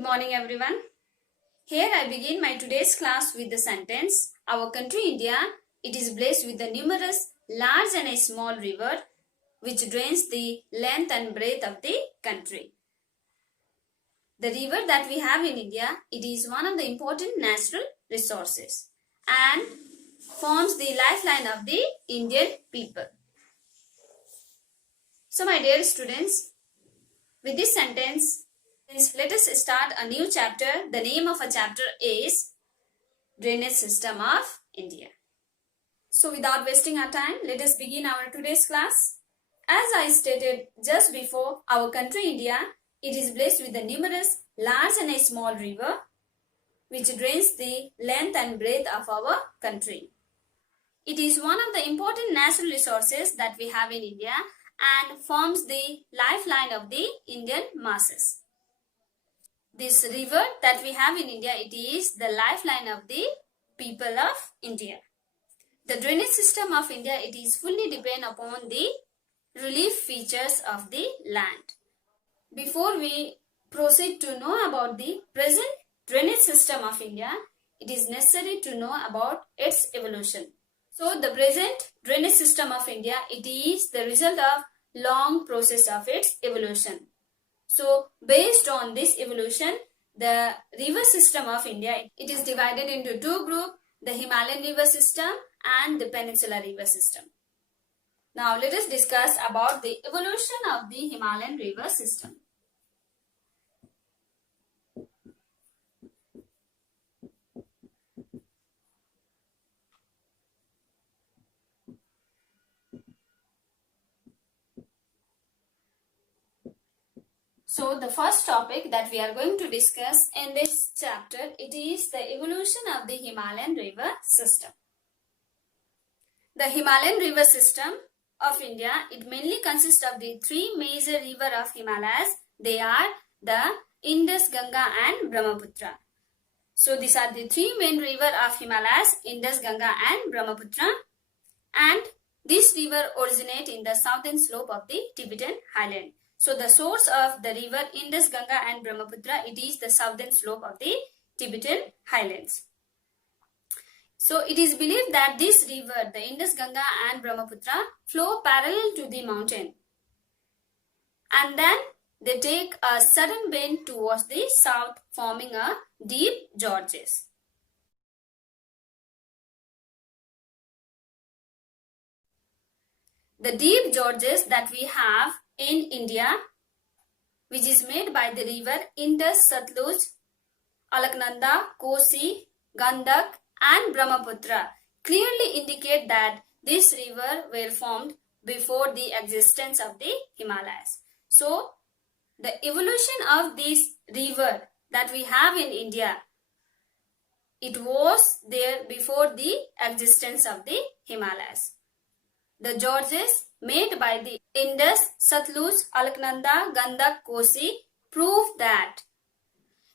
Good morning everyone. Here I begin my today's class with the sentence, our country India, it is blessed with the numerous large and a small river which drains the length and breadth of the country. The river that we have in India, it is one of the important natural resources and forms the lifeline of the Indian people. So my dear students, with this sentence, let us start a new chapter. The name of a chapter is Drainage System of India. So without wasting our time, let us begin our today's class. As I stated just before, our country India, it is blessed with the numerous large and a small river which drains the length and breadth of our country. It is one of the important natural resources that we have in India and forms the lifeline of the Indian masses. This river that we have in India, it is the lifeline of the people of India. The drainage system of India, it is fully depend upon the relief features of the land. Before we proceed to know about the present drainage system of India, it is necessary to know about its evolution. So the present drainage system of India, it is the result of long process of its evolution. So based on this evolution, the river system of India, it is divided into two groups, the Himalayan river system and the Peninsular river system. Now let us discuss about the evolution of the Himalayan river system. So the first topic that we are going to discuss in this chapter, it is the evolution of the Himalayan river system. The Himalayan river system of India, it mainly consists of the three major rivers of Himalayas. They are the Indus, Ganga and Brahmaputra. So these are the three main rivers of Himalayas, Indus, Ganga and Brahmaputra. And this river originate in the southern slope of the Tibetan highland. So the source of the river Indus, Ganga and Brahmaputra, it is the southern slope of the Tibetan highlands. So it is believed that this river, the Indus, Ganga and Brahmaputra, flow parallel to the mountain. And then they take a sudden bend towards the south, forming a deep gorges. The deep gorges that we have in India, which is made by the river Indus, Satluj, Alaknanda, Kosi, Gandak and Brahmaputra, clearly indicate that this river were formed before the existence of the Himalayas. So, the evolution of this river that we have in India, it was there before the existence of the Himalayas. The gorges made by the Indus, Satluj, Alaknanda, Gandak, Kosi prove that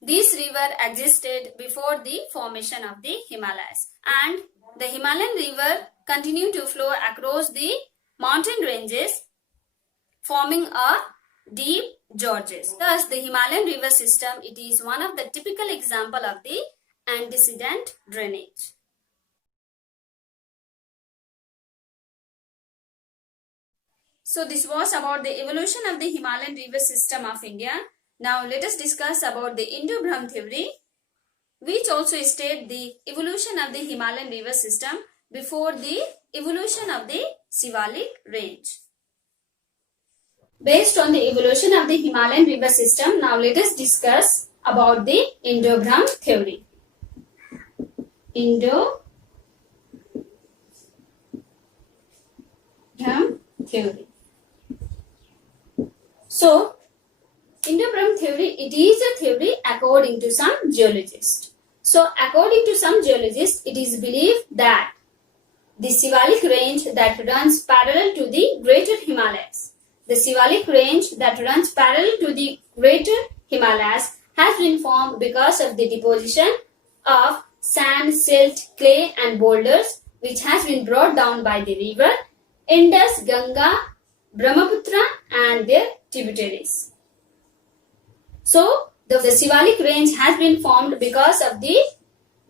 this river existed before the formation of the Himalayas, and the Himalayan river continued to flow across the mountain ranges, forming a deep gorges. Thus, the Himalayan river system, it is one of the typical example of the antecedent drainage. So this was about the evolution of the Himalayan river system of India. Now let us discuss about the Indo-Brahman theory, which also state the evolution of the Himalayan river system before the evolution of the Shivalik range. Based on the evolution of the Himalayan river system, now let us discuss about the Indo-Brahman theory. Indo-Brahman theory. So, Indo-Brahman theory, it is a theory according to some geologists. So, according to some geologists, it is believed that the Shivalik range that runs parallel to the Greater Himalayas, the Shivalik range that runs parallel to the Greater Himalayas has been formed because of the deposition of sand, silt, clay and boulders which has been brought down by the river Indus, Ganga, Brahmaputra and their tributaries. So, The Shivalik range has been formed because of the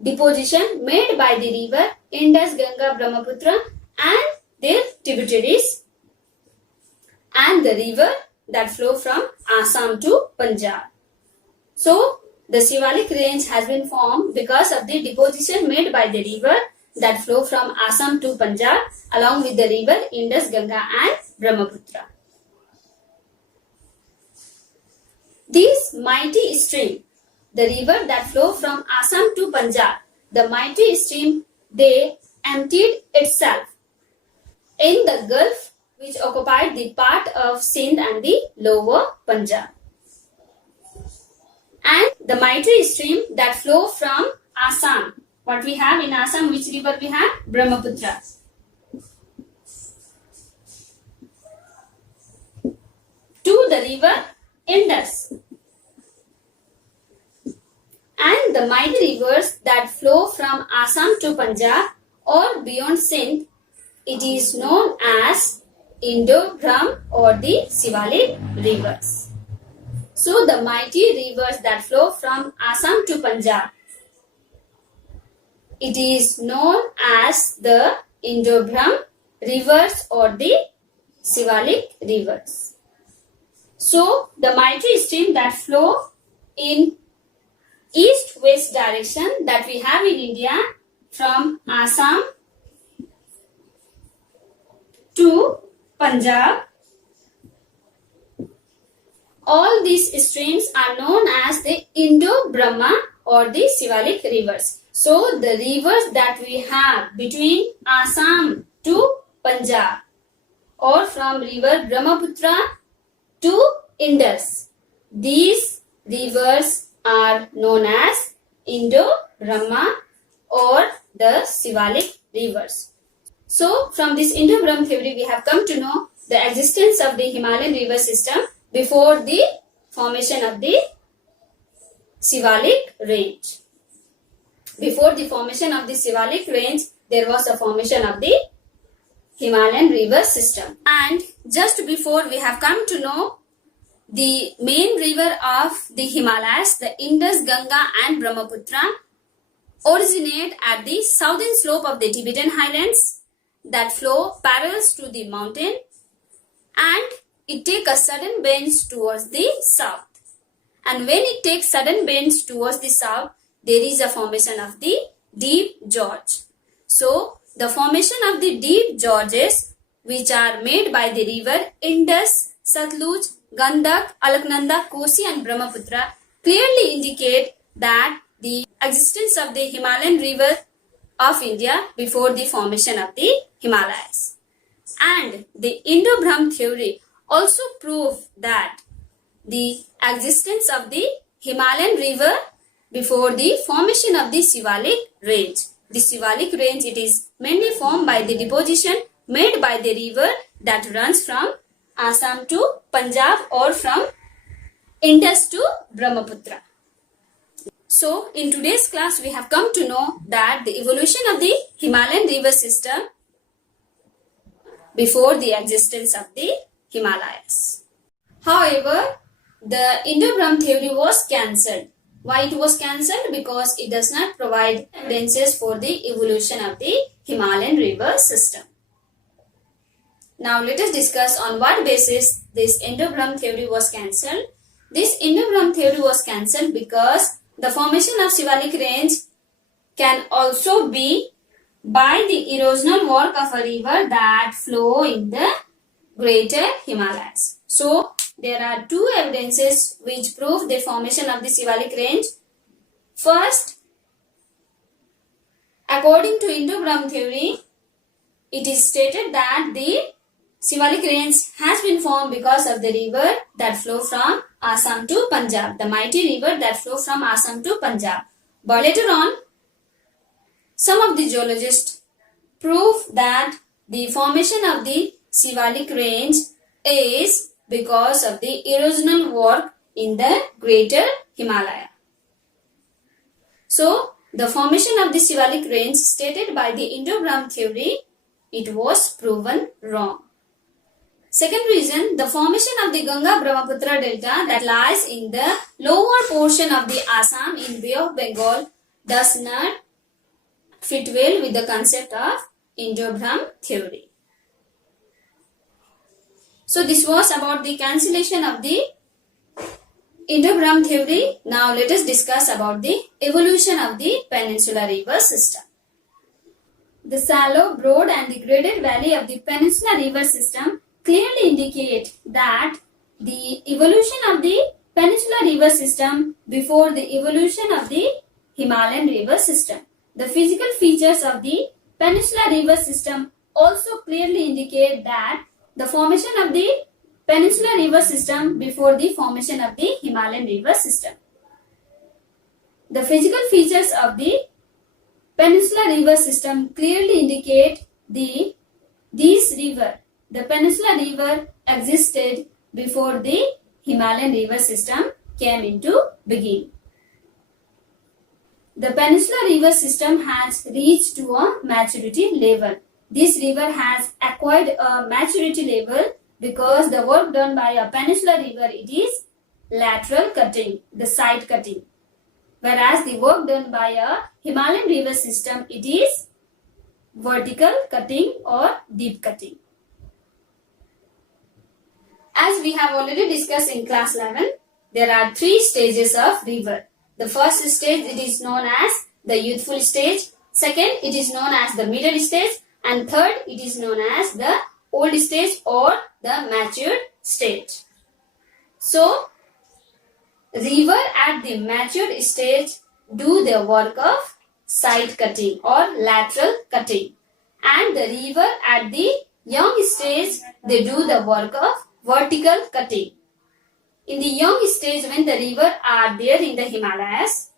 deposition made by the river Indus, Ganga, Brahmaputra and their tributaries, and the river that flow from Assam to Punjab. So, the Shivalik range has been formed because of the deposition made by the river that flow from Assam to Punjab along with the river Indus, Ganga and Brahmaputra. These mighty stream, the river that flow from Assam to Punjab, the mighty stream, they emptied itself in the Gulf which occupied the part of Sindh and the lower Punjab. And the mighty stream that flow from Assam, what we have in Assam, which river we have? Brahmaputra. To the river Indus. And the mighty rivers that flow from Assam to Punjab or beyond Sindh, it is known as Indo-Brahm or the Shivalik rivers. So the mighty rivers that flow from Assam to Punjab, it is known as the Indo-Brahm rivers or the Shivalik rivers. So the mighty stream that flow in east-west direction that we have in India from Assam to Punjab, all these streams are known as the Indo-Brahma or the Shivalik rivers. So the rivers that we have between Assam to Punjab or from river Brahmaputra to Indus, these rivers are known as Indo-Brahma or the Shivalik rivers. So from this Indo-Brahm theory we have come to know the existence of the Himalayan river system before the formation of the Shivalik range. Before the formation of the Shivalik range, there was a formation of the Himalayan river system. And just before we have come to know the main river of the Himalayas, the Indus, Ganga and Brahmaputra, originate at the southern slope of the Tibetan highlands that flow parallel to the mountain, and it takes a sudden bend towards the south. And when it takes sudden bends towards the south, there is a formation of the deep gorge. So, the formation of the deep gorges which are made by the river Indus, Satluj, Gandak, Alaknanda, Kosi and Brahmaputra clearly indicate that the existence of the Himalayan river of India before the formation of the Himalayas. And the Indo-Brahm theory also proved that the existence of the Himalayan river before the formation of the Shivalik range. The Shivalik range, it is mainly formed by the deposition made by the river that runs from Assam to Punjab or from Indus to Brahmaputra. So, in today's class, we have come to know that the evolution of the Himalayan river system before the existence of the Himalayas. However, the Indo-Brahm theory was cancelled. Why it was cancelled? Because it does not provide evidences for the evolution of the Himalayan river system. Now let us discuss on what basis this Indo-Brahm theory was cancelled. This Indo-Brahm theory was cancelled because the formation of Shivalik range can also be by the erosional work of a river that flow in the greater Himalayas. So, there are two evidences which prove the formation of the Shivalik range. First, according to Indo-Brahm theory, it is stated that the Shivalik range has been formed because of the river that flow from Assam to Punjab, the mighty river that flow from Assam to Punjab. But later on, some of the geologists prove that the formation of the Shivalik range is because of the erosional work in the greater Himalaya. So, the formation of the Shivalik range stated by the Indo-Brahm theory, it was proven wrong. Second reason, the formation of the Ganga-Brahmaputra delta that lies in the lower portion of the Assam in Bay of Bengal does not fit well with the concept of Indo-Brahm theory. So this was about the cancellation of the Indo-Brahm theory. Now let us discuss about the evolution of the peninsular river system. The shallow, broad and degraded valley of the peninsular river system clearly indicate that the evolution of the peninsular river system before the evolution of the Himalayan river system. The physical features of the peninsular river system also clearly indicate that the formation of the peninsular river system before the formation of the Himalayan river system. The physical features of the peninsular river system clearly indicate these river. The peninsular river existed before the Himalayan river system came into being. The peninsular river system has reached to a maturity level. This river has acquired a maturity level because the work done by a peninsular river, it is lateral cutting, the side cutting. Whereas the work done by a Himalayan river system, it is vertical cutting or deep cutting. As we have already discussed in class 11, there are 3 stages of river. The first stage, it is known as the youthful stage. Second, it is known as the middle stage. And third, it is known as the old stage or the matured stage. So, river at the matured stage do the work of side cutting or lateral cutting. And the river at the young stage, they do the work of vertical cutting. In the young stage, when the river are there in the Himalayas,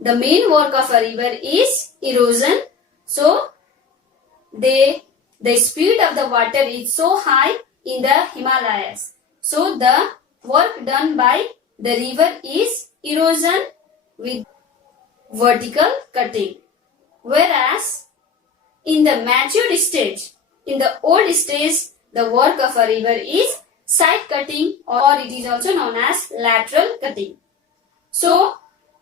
the main work of a river is erosion. So, the speed of the water is so high in the Himalayas. So, the work done by the river is erosion with vertical cutting. Whereas, in the matured stage, in the old stage, the work of a river is side cutting or it is also known as lateral cutting. So,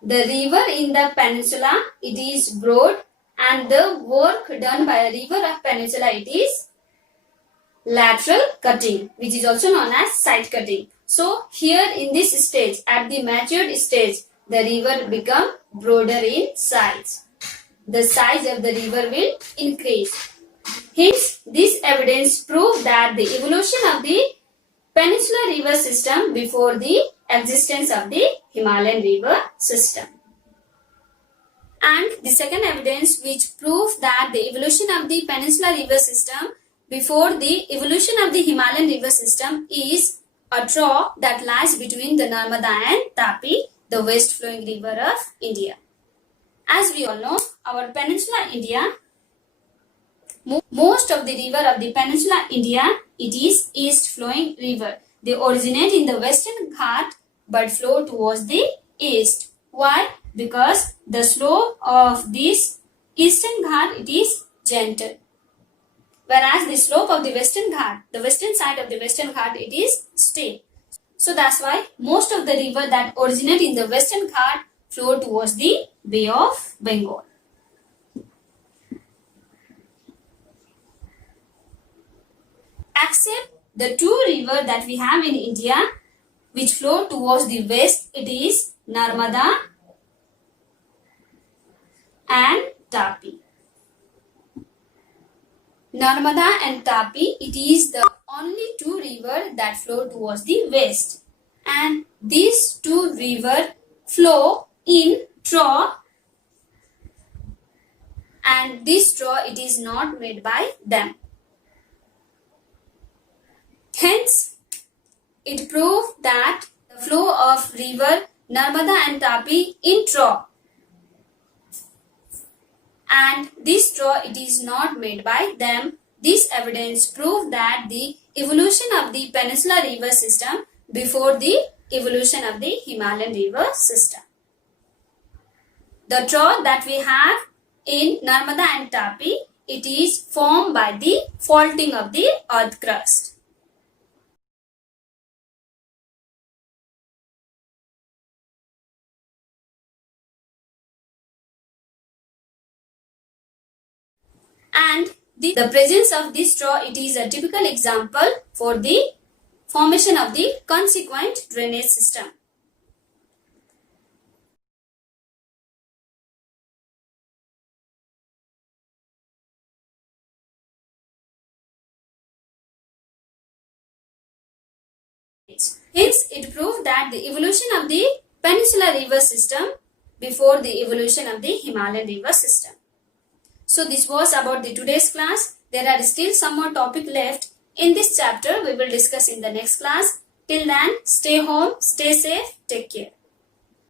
the river in the peninsula, it is broad and the work done by a river of peninsula, it is lateral cutting, which is also known as side cutting. So, here in this stage, at the matured stage, the river become broader in size. The size of the river will increase. Hence, this evidence proves that the evolution of the peninsular river system before the existence of the Himalayan river system. And the second evidence which proves that the evolution of the peninsular river system before the evolution of the Himalayan river system is a trough that lies between the Narmada and Tapi, the west flowing river of India. As we all know, our peninsular India, most of the river of the peninsular India, it is east flowing river. They originate in the western Ghat but flow towards the east. Why? Because the slope of this eastern Ghat, it is gentle. Whereas the slope of the western Ghat, the western side of the western Ghat, it is steep. So that's why most of the river that originate in the western Ghat flow towards the Bay of Bengal. Except the 2 rivers that we have in India which flow towards the west, it is Narmada and Tapi. Narmada and Tapi, it is the only 2 rivers that flow towards the west. And these 2 rivers flow in trough, and this trough, it is not made by them. Hence, it proves that the flow of river Narmada and Tapi in trough, and this trough, it is not made by them. This evidence proves that the evolution of the peninsular river system before the evolution of the Himalayan river system. The trough that we have in Narmada and Tapi, it is formed by the faulting of the earth crust. And the presence of this straw, it is a typical example for the formation of the consequent drainage system. Hence, it proved that the evolution of the peninsular river system before the evolution of the Himalayan river system. So this was about the today's class. There are still some more topic left in this chapter. We will discuss in the next class. Till then, stay home, stay safe, take care.